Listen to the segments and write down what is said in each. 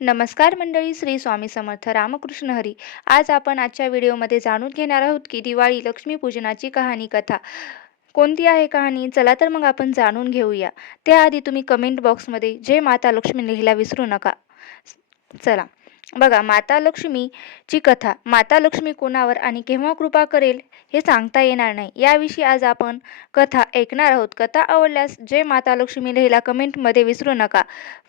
नमस्कार मंडळी श्री स्वामी समर्थ रामकृष्ण हरी. आज आपण आजच्या व्हिडिओमध्ये जाणून घेणार आहोत की दिवाळी लक्ष्मीपूजनाची कहाणी कथा. कोणती आहे कहाणी? चला तर मग आपण जाणून घेऊया. त्याआधी तुम्ही कमेंट बॉक्समध्ये जय माता लक्ष्मी लिहिला विसरू नका. चला. बघा माता लक्ष्मीची कथा. माता लक्ष्मी कोणावर आणि केव्हा कृपा करेल हे सांगता येणार नाही. याविषयी आज आपण कथा ऐकणार आहोत. कथा आवडल्यास जय माता लक्ष्मी लिहिला कमेंटमध्ये विसरू नका.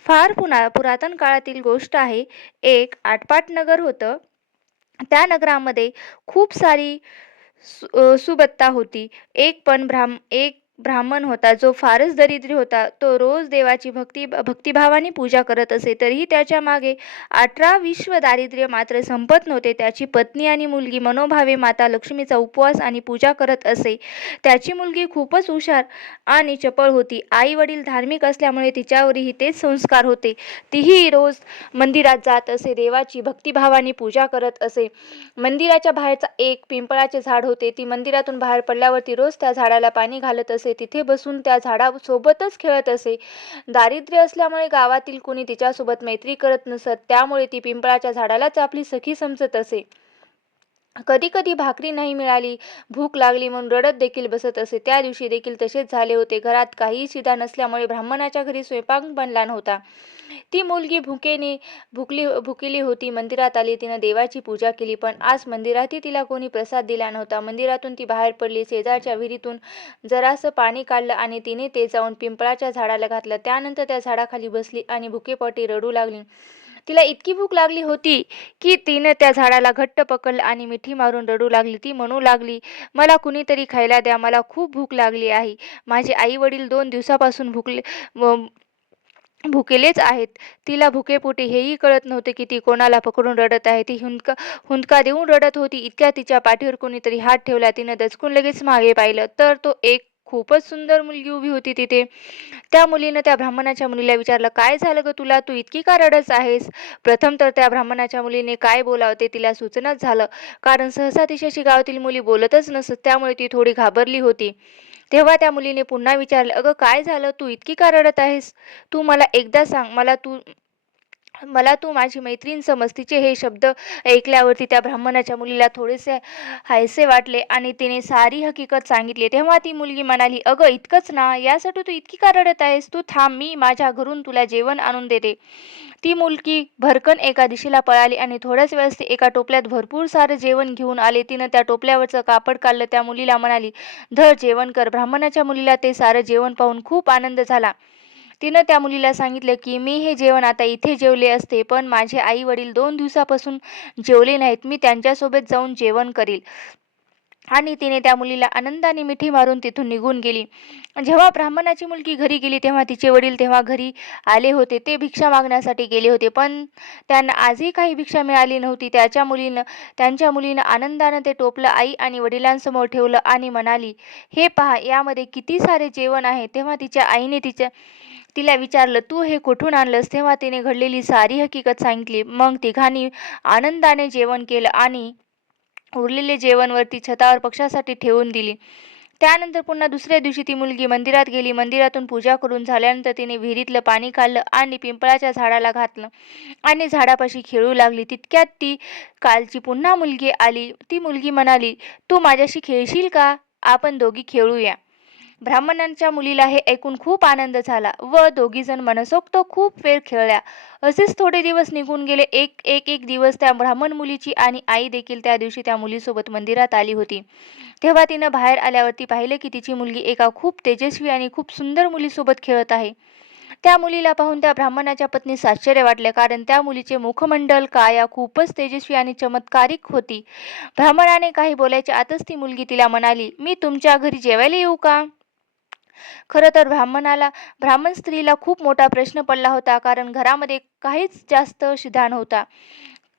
फार पुना पुरातन काळातील गोष्ट आहे. एक आटपाट नगर होतं. त्या नगरामध्ये खूप सारी सु सुबत्ता होती. एक पण ब्राह्म एक ब्राह्मण होता जो फारच दरिद्री होता तो रोज देवाची भक्ती भक्तिभावाने पूजा करत असे. तरीही त्याच्यामागे अठरा विश्व दारिद्र्य मात्र संपत नव्हते. त्याची पत्नी आणि मुलगी मनोभावे माता लक्ष्मीचा उपवास आणि पूजा करत असे. त्याची मुलगी खूपच हुशार आणि चपळ होती. आई वडील धार्मिक असल्यामुळे तिच्यावरही तेच संस्कार होते. तीही रोज मंदिरात जात असे देवाची भक्तिभावाने पूजा करत असे. मंदिराच्या बाहेरचा एक पिंपळाचे झाड होते. ती मंदिरातून बाहेर पडल्यावरती रोज त्या झाडाला पाणी घालत असे. तिथे बसून त्या झाडासोबतच खेळत असे. दारिद्र्य असल्यामुळे गावातील कुणी तिच्यासोबत मैत्री करत नसत. त्यामुळे ती पिंपळाच्या झाडालाच आपली सखी समजत असे. कधी कधी भाकरी नाही मिळाली भूक लागली म्हणून रडत देखील बसत असे. त्या दिवशी देखील तसेच झाले होते. घरात काहीही शिधा नसल्यामुळे ब्राह्मणाच्या घरी स्वयंपाक बनला नव्हता. ती मुलगी भुकेने भुकली भुकेली होती. मंदिरात आली तिनं देवाची पूजा केली पण आज मंदिरातही तिला कोणी प्रसाद दिला नव्हता. मंदिरातून ती बाहेर पडली. शेजारच्या विहिरीतून जरासं पाणी काढलं आणि तिने ते जाऊन पिंपळाच्या झाडाला घातलं. त्यानंतर त्या झाडाखाली बसली आणि भुकेपोटी रडू लागली. तिला इतकी भूक लागली होती की तिनं त्या झाडाला घट्ट पकडलं आणि मिठी मारून रडू लागली. ती म्हणू लागली मला कुणीतरी खायला द्या मला खूप भूक लागली आहे. माझे आई वडील दोन दिवसापासून भुकले भुकेलेच आहेत. तिला भुकेपोटी हेही कळत नव्हते की ती कोणाला पकडून रडत आहे. ती हुंदका हुंदका देऊन रडत होती. इतक्या तिच्या पाठीवर कोणीतरी हात ठेवला. तिनं दचकून लगेच मागे पाहिलं. तर तो एक खूपच सुंदर मुलगी उभी होती तिथे. त्या मुलीनं त्या ब्राह्मणाच्या मुलीला विचारलं काय झालं ग तुला? तू इतकी का रडस आहेस? प्रथम तर त्या ब्राह्मणाच्या मुलीने काय बोलावते तिला सूचनाच झालं. कारण सहसा तिच्याशी गावातील मुली बोलतच नसत त्यामुळे ती थोडी घाबरली होती. तेव्हा त्या मुलीने पुन्हा विचारलं अगं काय झालं? तू इतकी का रडत आहेस? तू मला एकदा सांग मला तू मला तू माझी मैत्रीण समजतीचे हे शब्द ऐकल्यावरती त्या ब्राह्मणाच्या मुलीला थोडेसे हायसे वाटले आणि तिने सारी हकीकत सांगितली. तेव्हा ती मुलगी म्हणाली अगं इतकंच ना यासाठी तू इतकी का रडत आहेस? तू थांब मी माझ्या घरून तुला जेवण आणून देते. ती मुलगी भरकन एका दिशेला पळाली आणि थोड्याच वेळेस ती एका टोपल्यात भरपूर सारं जेवण घेऊन आले. तिनं त्या टोपल्यावरचं कापड काढलं. त्या मुलीला म्हणाली धर जेवण कर. ब्राह्मणाच्या मुलीला ते सारं जेवण पाहून खूप आनंद झाला. तिनं त्या मुलीला सांगितलं की मी हे जेवण आता इथे जेवले असते पण माझे आई वडील दोन दिवसापासून जेवले नाहीत. मी त्यांच्यासोबत जाऊन जेवण करील. आणि तिने त्या मुलीला आनंदाने मिठी मारून तिथून निघून गेली. जेव्हा ब्राह्मणाची मुलगी घरी गेली तेव्हा तिचे वडील तेव्हा घरी आले होते. ते भिक्षा मागण्यासाठी गेले होते पण त्यांना आजही काही भिक्षा मिळाली नव्हती. त्याच्या मुलीनं त्यांच्या मुलीनं आनंदानं ते टोपलं आई आणि वडिलांसमोर ठेवलं आणि म्हणाली हे पहा यामध्ये किती सारे जेवण आहे. तेव्हा तिच्या आईने तिच्या तिला विचारलं तू हे कुठून आणलंस? तेव्हा तिने घडलेली सारी हकीकत सांगितली. मग तिघांनी आनंदाने जेवण केलं आणि उरलेले जेवणवरती छतावर पक्षासाठी ठेवून दिली. त्यानंतर पुन्हा दुसऱ्या दिवशी ती मुलगी मंदिरात गेली. मंदिरातून पूजा करून झाल्यानंतर तिने विहिरीतलं पाणी काढलं आणि पिंपळाच्या झाडाला घातलं आणि झाडापाशी खेळू लागली. तितक्यात ती कालची पुन्हा मुलगी आली. ती मुलगी म्हणाली तू माझ्याशी खेळशील का? आपण दोघी खेळूया. ब्राह्मणांच्या मुलीला हे ऐकून खूप आनंद झाला व दोघीजण मनसोक्त खूप वेळ खेळल्या. असेच थोडे दिवस निघून गेले. एक एक एक दिवस त्या ब्राह्मण मुलीची आणि आई देखील त्या दिवशी त्या मुलीसोबत मंदिरात आली होती. तेव्हा तिनं बाहेर आल्यावरती पाहिले की तिची मुलगी एका खूप तेजस्वी आणि खूप सुंदर मुलीसोबत खेळत आहे. त्या मुलीला पाहून त्या ब्राह्मणाच्या पत्नीस आश्चर्य वाटले कारण त्या मुलीचे मुखमंडल काया खूपच तेजस्वी आणि चमत्कारिक होती. ब्राह्मणाने काही बोलायच्या आतच ती मुलगी तिला म्हणाली मी तुमच्या घरी जेवायला येऊ का? खरं तर ब्राह्मणाला ब्राह्मण स्त्रीला खूप मोठा प्रश्न पडला होता कारण घरामध्ये काहीच जास्त शिधा नव्हता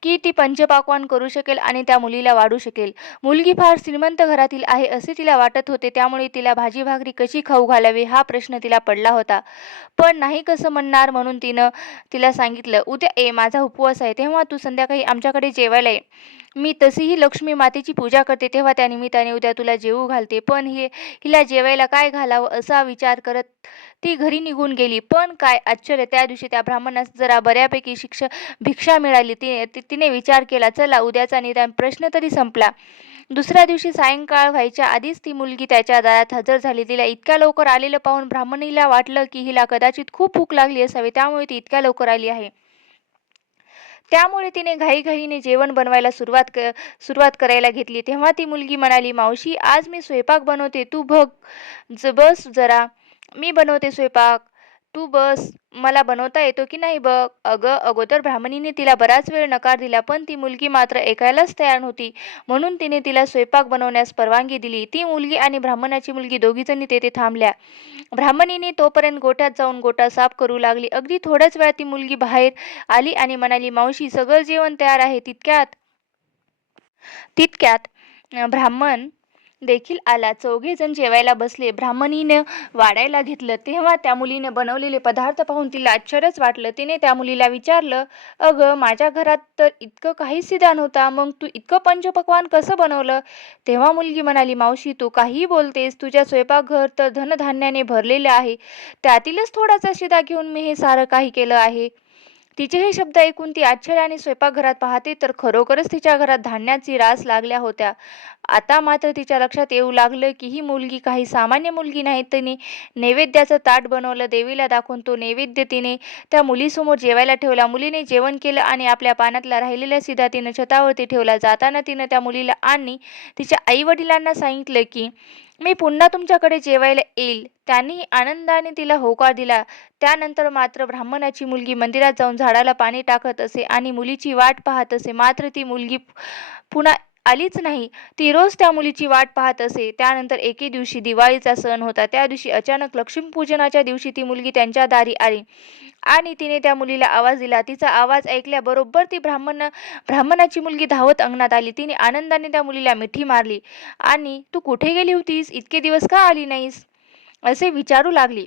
की ती पंचपाक्वान करू शकेल आणि त्या मुलीला वाढू शकेल. मुलगी फार श्रीमंत घरातील आहे असे तिला वाटत होते त्यामुळे तिला भाजी भाकरी कशी खाऊ घालावी हा प्रश्न तिला पडला होता. पण नाही कसं म्हणणार म्हणून तिनं तिला सांगितलं उद्या ए माझा उपवास आहे तेव्हा तू संध्याकाळी आमच्याकडे जेवायला ये. मी तशीही लक्ष्मी मातेची पूजा करते तेव्हा त्या निमित्ताने उद्या तुला जेवू घालते. पण हे हिला जेवायला काय घालावं असा विचार करत ती घरी निघून गेली. पण काय आश्चर्य त्या दिवशी त्या ब्राह्मणास जरा बऱ्यापैकी शिक्षा भिक्षा मिळाली. तिने ती- तिने विचार केला चला उद्याचा निदान प्रश्न तरी संपला. दुसऱ्या दिवशी सायंकाळ व्हायच्या आधीच ती मुलगी त्याच्या दारात हजर झाली. तिला इतक्या लवकर आलेलं पाहून ब्राह्मणीला वाटलं की हिला कदाचित खूप भूक लागली असावी त्यामुळे ती इतक्या लवकर आली आहे. त्यामुळे तिने घाईघाईने जेवण बनवायला सुरुवात क सुरुवात करायला घेतली. तेव्हा ती मुलगी म्हणाली मावशी आज मी स्वयंपाक बनवते. तू बघ. ज बस जरा. मी बनवते स्वयंपाक. तू बस मला बनवता येतो की नाही बघ? अगं अगोदर ब्राह्मणीने तिला बराच वेळ नकार दिला पण ती मुलगी मात्र ऐकायलाच तयार नव्हती. म्हणून तिने तिला स्वयंपाक बनवण्यास परवानगी दिली. ती मुलगी आणि ब्राह्मणाची मुलगी दोघीजणी तेथे थांबल्या. ब्राह्मणीने तोपर्यंत गोठ्यात जाऊन गोठा साफ करू लागली. अगदी थोड्याच वेळात ती मुलगी बाहेर आली आणि म्हणाली मावशी सगळं जेवण तयार आहे. तितक्यात तितक्यात ब्राह्मण देखील आला. चौघे जण जेवायला बसले. ब्राह्मणीने वाढायला घेतलं. तेव्हा त्या मुलीने बनवलेले पदार्थ पाहून तिला आश्चर्यच वाटलं. तिने त्या मुलीला विचारलं अगं माझ्या घरात तर इतकं काहीच सिद्धा नव्हता मग तू इतकं पंचपक्वान कसं बनवलं? तेव्हा मुलगी म्हणाली मावशी तू काहीही बोलतेस. तुझ्या स्वयंपाकघर तर धनधान्याने भरलेले आहे. त्यातीलच थोडासा शिदा घेऊन मी हे सारं काही केलं आहे. तिचे हे शब्द ऐकून ती आश्चर्याने स्वयंपाकघरात पाहते तर खरोखरच तिच्या घरात धान्याची रास लागल्या होत्या. आता मात्र तिच्या लक्षात येऊ लागलं की ही मुलगी काही सामान्य मुलगी नाही. तिने नैवेद्याचं ताट बनवलं देवीला दाखवून तो नैवेद्य तिने त्या मुलीसमोर जेवायला ठेवला. मुलीने जेवण केलं आणि आपल्या पानातला राहिलेल्या सिधा तिनं छतावरती ठेवला. जाताना तिनं त्या मुलीला आणि तिच्या आईवडिलांना सांगितलं की मी पुन्हा तुमच्याकडे जेवायला येईल. त्यांनी आनंदाने तिला होकार दिला. त्यानंतर मात्र ब्राह्मणाची मुलगी मंदिरात जाऊन झाडाला पाणी टाकत असे आणि मुलीची वाट पाहत असे. मात्र ती मुलगी पुन्हा आलीच नाही. ती रोज त्या मुलीची वाट पाहत असे. त्यानंतर एके दिवशी दिवाळीचा सण होता. त्या दिवशी अचानक लक्ष्मीपूजनाच्या दिवशी ती मुलगी त्यांच्या दारी आली. आणि तिने त्या मुलीला आवाज दिला. तिचा आवाज ऐकल्याबरोबर ती ब्राह्मण ब्राह्मणाची मुलगी धावत अंगणात आली. तिने आनंदाने त्या मुलीला मिठी मारली. आणि तू कुठे गेली होतीस? इतके दिवस का आली नाहीस? असे विचारू लागली.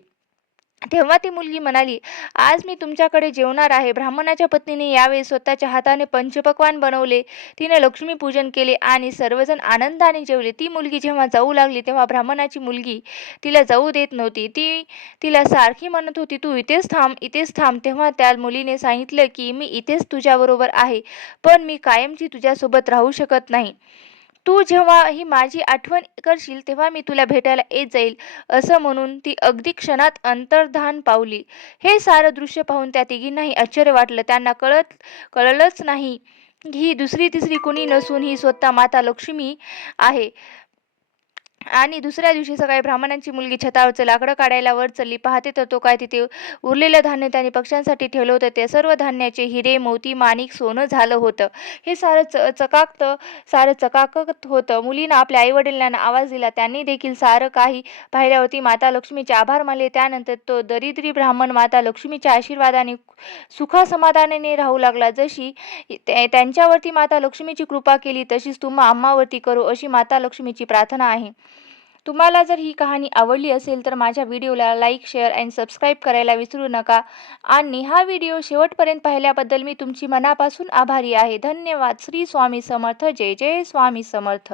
तेव्हा ती मुलगी म्हणाली आज मी तुमच्याकडे जेवणार आहे. ब्राह्मणाच्या पत्नीने यावेळी स्वतःच्या हाताने पंचपक्वान बनवले. तिने लक्ष्मीपूजन केले आणि सर्वजण आनंदाने जेवले. ती मुलगी जेव्हा जाऊ लागली तेव्हा ब्राह्मणाची मुलगी तिला जाऊ देत नव्हती. ती तिला सारखी म्हणत होती तू इथेच थांब इथेच थांब. तेव्हा त्या मुलीने सांगितलं की मी इथेच तुझ्याबरोबर आहे पण मी कायमची तुझ्यासोबत राहू शकत नाही. तू जेव्हा ही माझी आठवण करशील तेव्हा मी तुला भेटायला येत जाईल असं म्हणून ती अगदी क्षणात अंतर्धान पावली. हे सारं दृश्य पाहून त्या तिघींनाही आश्चर्य वाटलं. त्यांना कळत कळलंच नाही ही दुसरी तिसरी कुणी नसून ही स्वतः माता लक्ष्मी आहे. आणि दुसऱ्या दिवशी सकाळी ब्राह्मणांची मुलगी छतावरचं लाकडं काढायला वर चलली. पाहते तर तो काय तिथे उरलेलं धान्य त्याने पक्ष्यांसाठी ठेवलं होतं. ते सर्व धान्याचे हिरे मोती माणिक सोनं झालं होतं. हे सारं च चकाकतं सारं चकाकत होतं. मुलीनं आपल्या आईवडिलांना आवाज दिला. त्यांनी देखील सारं काही पाहिल्यावरती माता लक्ष्मीचे आभार मानले. त्यानंतर तो दरिद्री ब्राह्मण माता लक्ष्मीच्या आशीर्वादाने सुखासमाधानाने राहू लागला. जशी त्यांच्यावरती माता लक्ष्मीची कृपा केली तशीच तुम्हा आम्हावरती करो अशी माता लक्ष्मीची प्रार्थना आहे. तुम्हाला जर ही कहाणी आवडली असेल तर माझ्या व्हिडिओला लाईक शेअर अँड सबस्क्राईब करायला विसरू नका. आणि हा व्हिडिओ शेवटपर्यंत पाहिल्याबद्दल मी तुमची मनापासून आभारी आहे. धन्यवाद. श्री स्वामी समर्थ. जय जय स्वामी समर्थ.